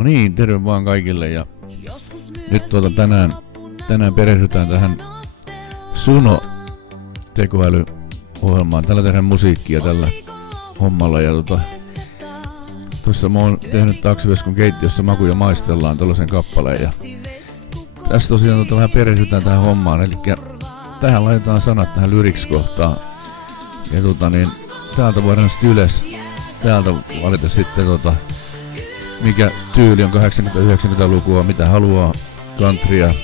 No niin, terve vaan kaikille ja nyt tänään perehdytään tähän Suno tekoälyohjelmaan. Tällä tehdään musiikkia tällä hommalla ja tuossa mä oon tehnyt Taksiveskon keittiössä makuja maistellaan tällaisen kappaleen ja tässä tosiaan vähän perehdytään tähän hommaan, eli tähän laitetaan sanat tähän lyrics-kohtaan ja täältä voidaan sitten ylös, täältä valita sitten mikä tyyli on 80-90-lukua, mitä haluaa, countrya,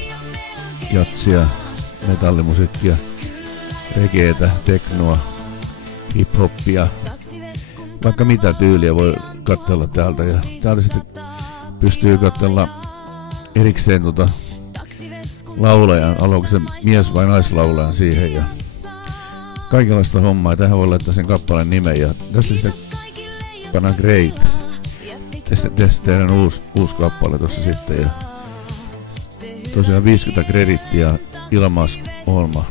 jatsia, metallimusiikkia, regeetä, teknoa, hip-hoppia, vaikka mitä tyyliä voi katsella täältä ja täältä sitten pystyy katsella erikseen laulajan, aloiko se mies vai naislaulajan siihen ja kaikenlaista hommaa ja tähän voi laittaa sen kappaleen nimen ja tässä sitten pannaan Great. Tästä tehdään uusi kappale tossa sitten ja tosiaan 50 kredittiä ilmaisohjelma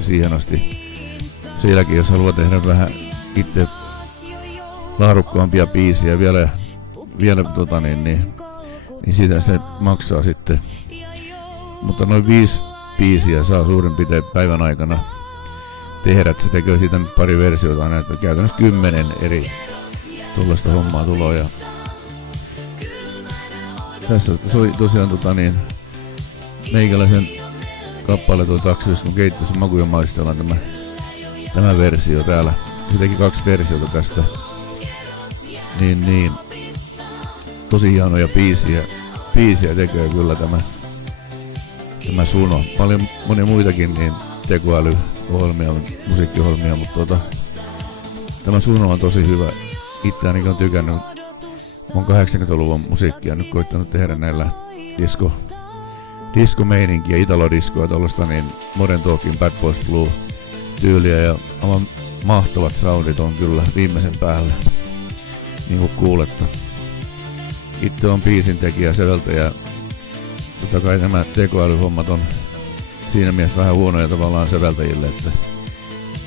siihen asti. Sielläkin jos haluaa tehdä vähän itse laadukkaampia biisiä vielä niin sitä se maksaa sitten. Mutta noin 5 biisiä saa suurin piirtein päivän aikana tehdä, että se tekee siitä nyt pari versiota näitä, käytännössä 10 eri tuollaista hommaa tuloa ja tässä oli tosiaan meikäläisen kappale Taksiveskon keittiössä makuja maistellaan tämä versio täällä. Se teki 2 versiota tästä. Niin. Tosi hienoja biisiä tekee kyllä tämä Suno. Paljon monia muitakin niin tekoälyohjelmia, musiikkiohjelmia, mutta tämä Suno on tosi hyvä. Itse ainakin on tykännyt. Mä oon 80-luvun musiikkia nyt koittanut tehdä näillä disco-meininkiä, italodiskoa, tollaista niin Modern Talking, Bad Boys Blue tyyliä ja aivan mahtavat soundit on kyllä viimeisen päälle, niin kuin kuulette. Itse on biisintekijä ja säveltäjä. Totta kai nämä tekoälyhommat on siinä mielessä vähän huonoja tavallaan säveltäjille, että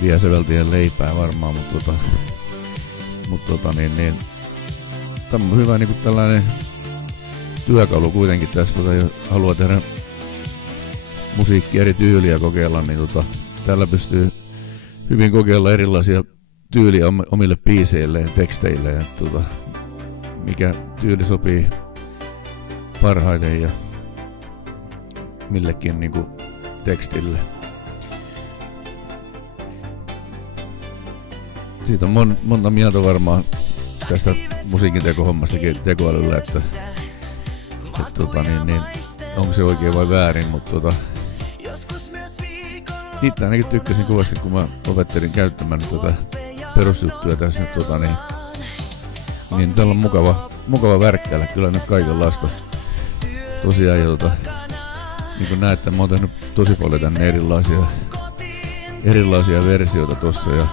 vie säveltäjien leipää varmaan, mutta tämä on hyvä niin kuin tällainen työkalu kuitenkin tässä, jos haluaa tehdä musiikkia eri tyyliä kokeilla, niin tällä pystyy hyvin kokeilla erilaisia tyyliä omille biiseille ja teksteille, ja mikä tyyli sopii parhaiten ja millekin niin kuin tekstille. Siitä on monta mieltä varmaan tästä musiikin tekohommasta tekoälyllä, että onko se oikein vai väärin, mutta itse ainakin tykkäsin kovasti, kun mä opettelin käyttämään tätä perusjuttuja tässä nyt niin täällä on mukava värkkäillä kyllä nyt kaikenlaista tosiaan ja niin kuin näette, mä oon tehnyt tosi paljon tänne erilaisia versioita tossa ja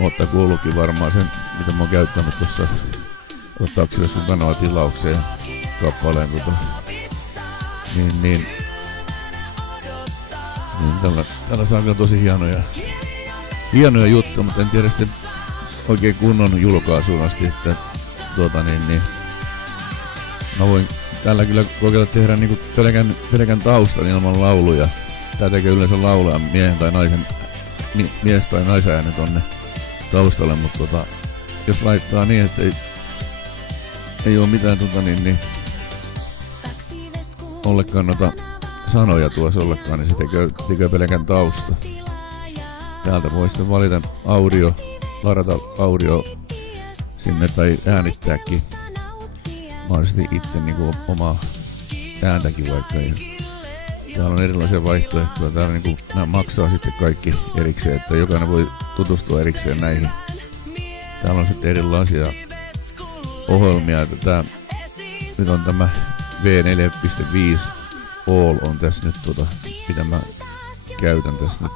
ootte kuullutkin varmaan sen, mitä mä oon käyttänyt tuossa Taksiveskon kanava tilaukseen kappaleen niin tällä saa kyllä tosi hienoja juttuja, mutta en tiedä sitten oikein kunnon julkaisuun asti, että mä voin tällä kyllä kokeilla tehdä niinku pelkän taustan ilman lauluja. Tää tekee yleensä laulaa mies tai naisääni tonne taustalle, mutta jos laittaa niin, että ei oo mitään ollenkaan sanoja tuossa ollenkaan, niin se tekee pelkän tausta. Täältä voi sitten valita ladata audio sinne tai äänittääkin mahdollisesti itse niinku omaa ääntäkin vaikka. Täällä on erilaisia vaihtoehtoja. Täällä niinku, nämä maksaa sitten kaikki erikseen, että jokainen voi tutustua erikseen näihin. Täällä on sitten erilaisia ohjelmia. Nyt on tämä V4.5 All on tässä nyt mitä mä käytän tässä nyt.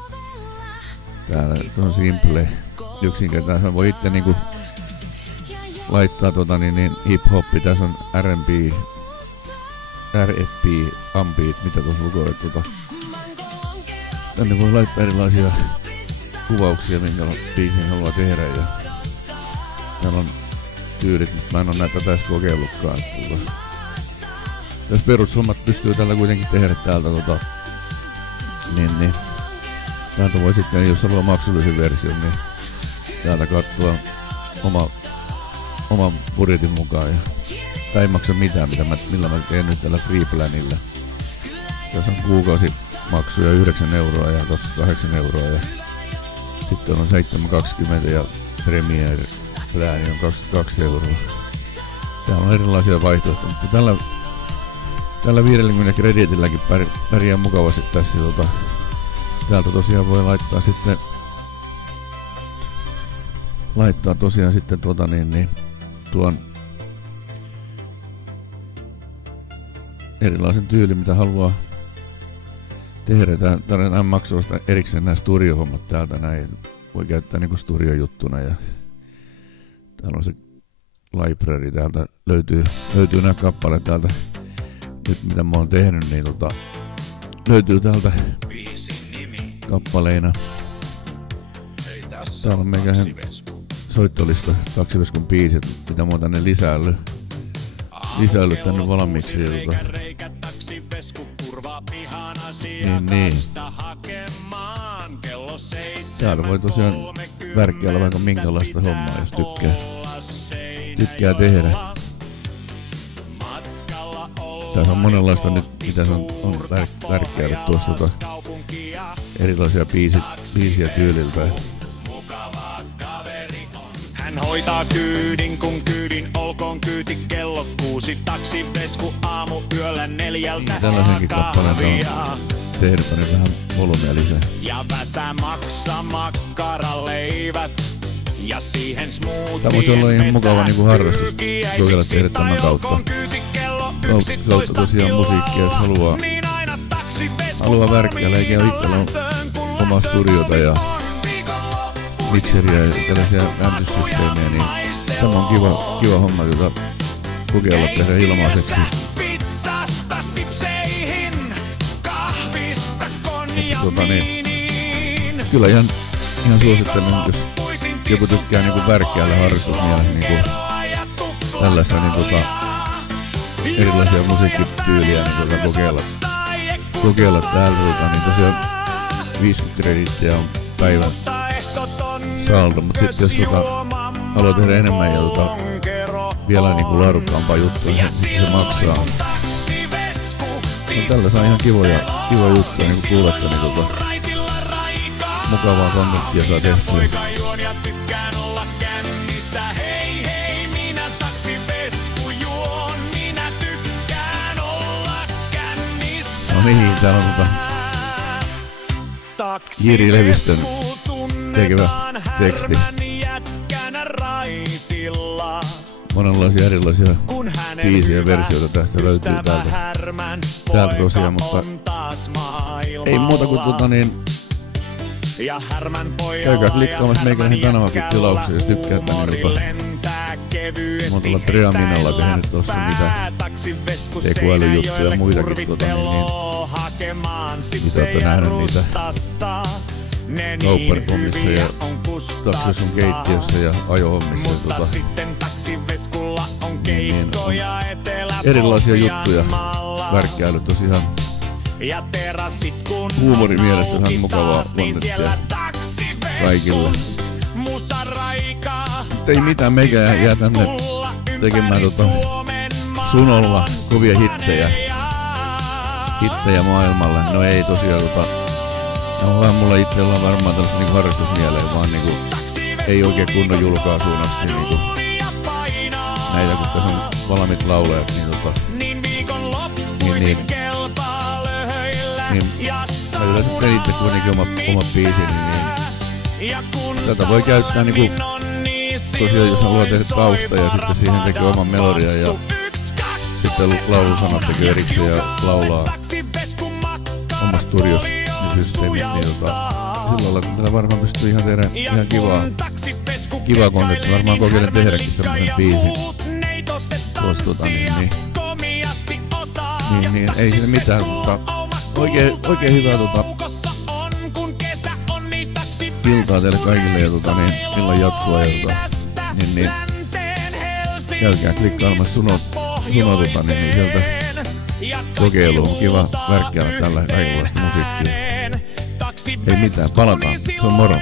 Täällä on Simple yksinkertainen. Voi itse niinku laittaa hip-hoppi. Tässä on R&B, Ambeat, mitä tuossa lukee. Tänne voi laittaa erilaisia kuvauksia, minkä biisin haluaa tehdä. Ja täällä on tyylit, mutta mä en oo näitä tässä kokeillutkaan. Jos perushommat pystyy tällä kuitenkin tehdä täältä niin täältä voi sitten, jos haluaa maksullisen version, niin täältä katsoa oman budjetin mukaan. Tää ei maksa mitään, millä mä teen nyt tällä Freeplanilla. Tässä on kuukausimaksuja 9 € ja 28 € ja sitten on 7,20 ja Premier Plani on 22 €. Täällä on erilaisia vaihtoehtoja, mutta tällä 50 krediitilläkin pärjää mukavasti tässä. Täältä tosiaan voi laittaa tosiaan sitten tuon erilaisen tyylin, mitä haluaa tehdä. Täällä maksaa erikseen nämä studiohommat täältä näin. Voi käyttää niinku studiojuttuna ja täällä on se library, täältä löytyy nämä kappaleet täältä nyt mitä mä oon tehnyt, niin löytyy täältä kappaleina. Täällä on meikähän soittolista Taksiveskun biisit, mitä mä oon tänne lisäillyt tänne valmiiksi. Niin. Täällä voi tosiaan värkkäillä vaikka minkälaista hommaa, jos tykkää tehdä. Tässä on monenlaista nyt, mitä se on värkkäillä tuossa erilaisia biisiä tyyliltä. Hän hoitaa kyydin, kun kyydin olkoon kyyti kello 6. Taksivesku aamu yöllä 4. Tällaisenkin kappaleen on tehnyt vähän volumia lisää. Ja väsä maksa makkaraleivät. Ja siihen smoothien. Tämä voisi olla ihan mukava niinku harrastus kokeilla tehdä tämän kautta. Kautta tosiaan musiikkia, jos haluaa värkkäillä, eikä ole itsellä omaa studiota ja mikseriä ja tällaisia äänityssysteemiä, niin tämä on kiva homma, jota kokeilla tehdä ilmaiseksi. Kyllä ihan suosittelen, jos joku tykkää niinku värkkäällä harrastusmielessä niinku tällaisia erilaisia musiikkityyliä niin kokeilla täällä, niin tosiaan 50 krediittiä on päivän saldo, mutta sitten jos haluaa tehdä enemmän ja vielä niinku laadukkaampaa juttua, niin se maksaa. No, tällä saa ihan kiva juttuja, niin kuin kuulette, niin mukavaa kontenttia saa tehtyä. No niin, täällä on Jiri Levistön tekevä teksti. Monenlaisia erilaisia biisiä ja versioita tästä löytyy täältä tosiaan, mutta ei muuta kuin käykää klikkaamassa meikäläisen kanavankin tilauksia, jos tykkäätte, niin mä oon tuolla Treaminalla tehnyt tossa mitä tekoälyjuttuja ja muitakin mitä ootte nähnyt niitä kaupparikommissa ja Taksiveskun keittiössä ja ajohommissa niin erilaisia juttuja värkkäily tosiaan huumorimielessä ihan mukavaa kontenttia kaikille. Ei mitään, meikä jää tänne tekemään Sunolla kovia hittejä maailmalle. No ei tosiaan on vaan mulla itsellä on varmaan tällaista niinku harrastusmieleen, vaan niinku ei oikein kunnon julkaisuun asti niinku näitä, kun tässä on valmiit laulajat, niin mä yleensä teen itse kuitenkin oma biisini, niin tätä voi käyttää niinku tosiaan, jos haluaa tehdä tausta ja sitten siihen tekee oman melodia ja sitten laulusanat tekee erikseen ja laulaa omassa studiossa systeemit, niin sillä lailla tällä varmaan pystyy ihan tehdä ihan kivaa kontenttia. Varmaan kokeilen tehdäkin semmoisen biisin tuossa niin ei siinä mitään, mutta oikein hyvää iltaa teille kaikille ja illan jatkoa ja niin käykää klikkailemassa Suno niin sieltä kokeiluun. Kiva värkkäillä tällä kaikenlaista musiikkia. Ei mitään, palataan. Se on moro.